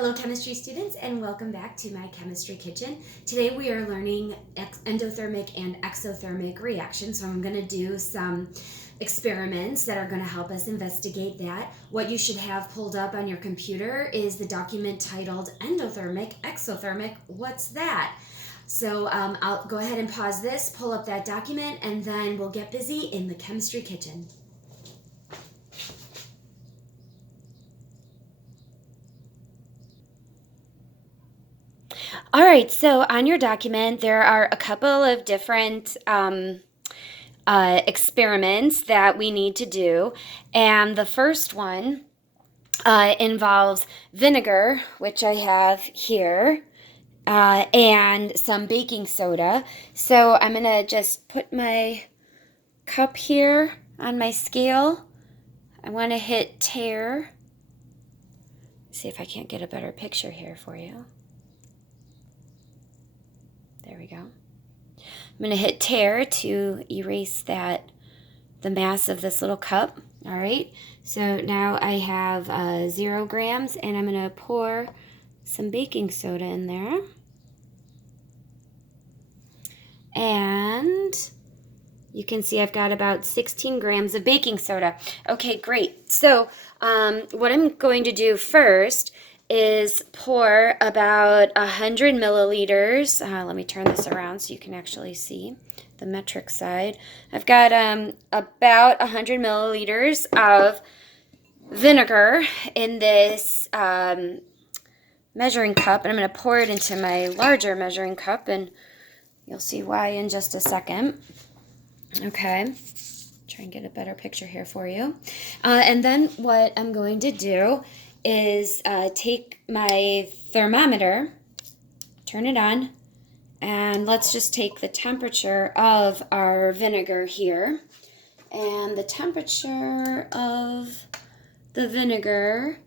Hello chemistry students and welcome back to my chemistry kitchen. Today we are learning endothermic and exothermic reactions. So I'm going to do some experiments that are going to help us investigate that. What you should have pulled up on your computer is the document titled Endothermic, Exothermic, what's that? So I'll go ahead and pause this, pull up that document, and then we'll get busy in the chemistry kitchen. All right, so on your document, there are a couple of different experiments that we need to do. And the first one involves vinegar, which I have here, and some baking soda. So I'm going to just put my cup here on my scale. I want to hit tare. See if I can't get a better picture here for you. There we go. I'm going to hit tare to erase the mass of this little cup. All right, so now I have 0 grams, and I'm going to pour some baking soda in there. And you can see I've got about 16 grams of baking soda. Okay, great. So what I'm going to do first is pour about 100 milliliters. Let me turn this around so you can actually see the metric side. I've got about 100 milliliters of vinegar in this measuring cup, and I'm going to pour it into my larger measuring cup, and you'll see why in just a second. Okay, try and get a better picture here for you. And then what I'm going to do is take my thermometer, turn it on, and let's just take the temperature of our vinegar here. And the temperature of the vinegar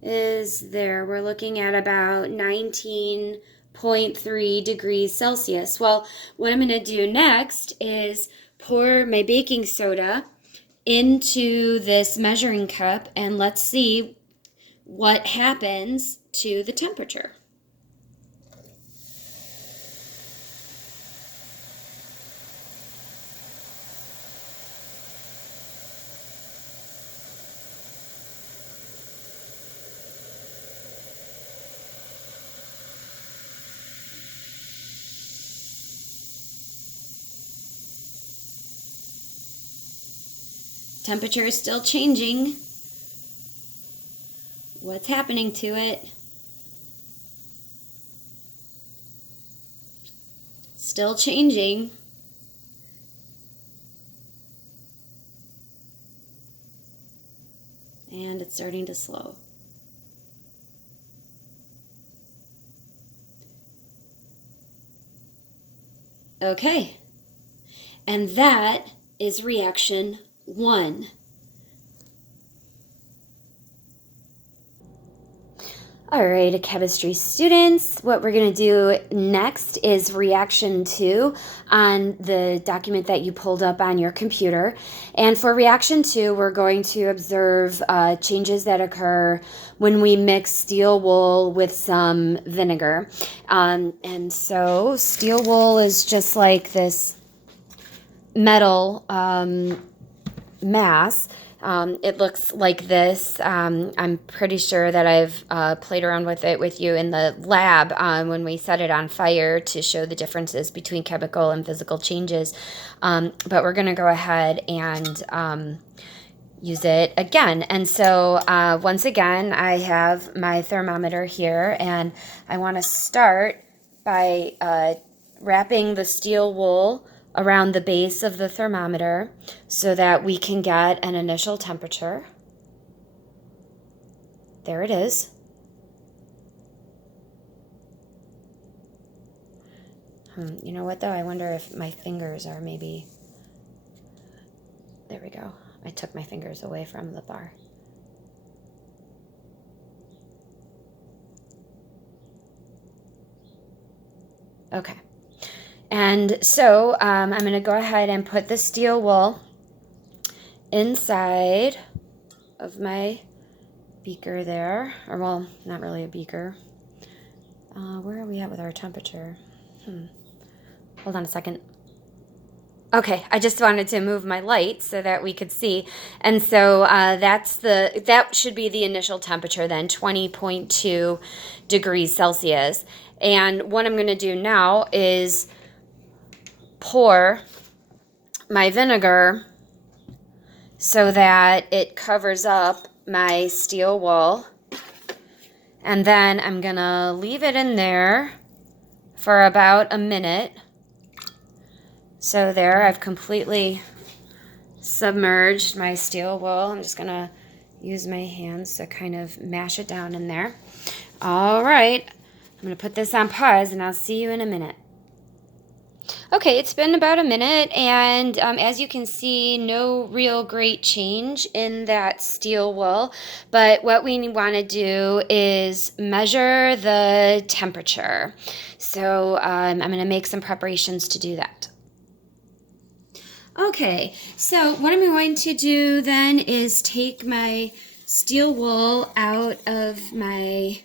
is there. We're looking at about 19.3 degrees Celsius. Well, what I'm going to do next is pour my baking soda into this measuring cup, and let's see what happens to the temperature. Temperature is still changing. What's happening to it? Still changing. And it's starting to slow. Okay. And that is reaction 1. All right, chemistry students, what we're going to do next is reaction 2 on the document that you pulled up on your computer. And for reaction 2, we're going to observe changes that occur when we mix steel wool with some vinegar. And so steel wool is just like this metal mass. It looks like this. I'm pretty sure that I've played around with it with you in the lab when we set it on fire to show the differences between chemical and physical changes. But we're going to go ahead and use it again. And so once again, I have my thermometer here, and I want to start by wrapping the steel wool around the base of the thermometer so that we can get an initial temperature. There it is. You know what though? I wonder if my fingers are maybe... There we go. I took my fingers away from the bar. Okay. And so I'm going to go ahead and put the steel wool inside of my beaker there, or well, not really a beaker. Where are we at with our temperature? Hold on a second. Okay, I just wanted to move my light so that we could see. And so that should be the initial temperature then, 20.2 degrees Celsius. And what I'm going to do now is pour my vinegar so that it covers up my steel wool. And then I'm going to leave it in there for about a minute. So there, I've completely submerged my steel wool. I'm just gonna use my hands to kind of mash it down in there. All right, I'm gonna put this on pause and I'll see you in a minute. Okay, it's been about a minute, and as you can see, no real great change in that steel wool. But what we want to do is measure the temperature. So I'm going to make some preparations to do that. Okay, so what I'm going to do then is take my steel wool out of my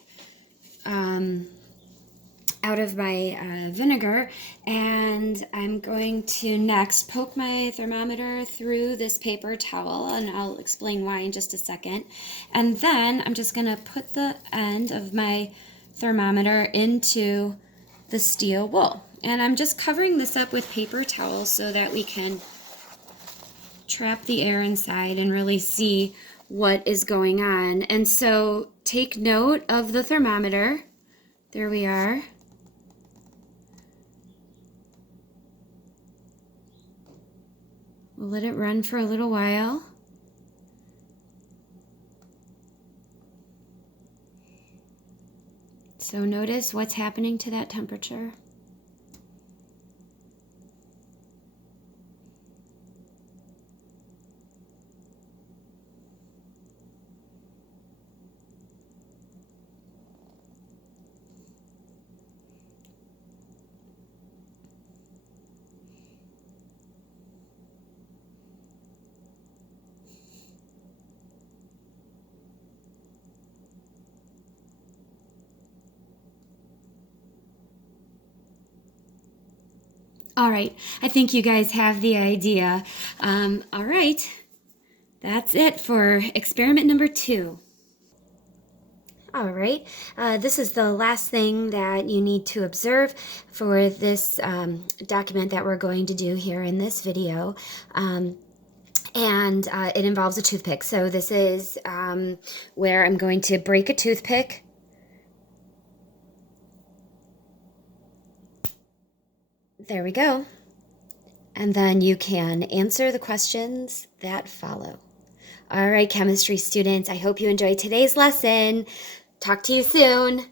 vinegar, and I'm going to next poke my thermometer through this paper towel, and I'll explain why in just a second. And then I'm just going to put the end of my thermometer into the steel wool. And I'm just covering this up with paper towels so that we can trap the air inside and really see what is going on. And so take note of the thermometer. There we are. We'll let it run for a little while. So notice what's happening to that temperature. All right, I think you guys have the idea. All right, that's it for experiment number 2. All right, this is the last thing that you need to observe for this document that we're going to do here in this video. And it involves a toothpick. So this is where I'm going to break a toothpick. There we go. And then you can answer the questions that follow. All right, chemistry students, I hope you enjoyed today's lesson. Talk to you soon.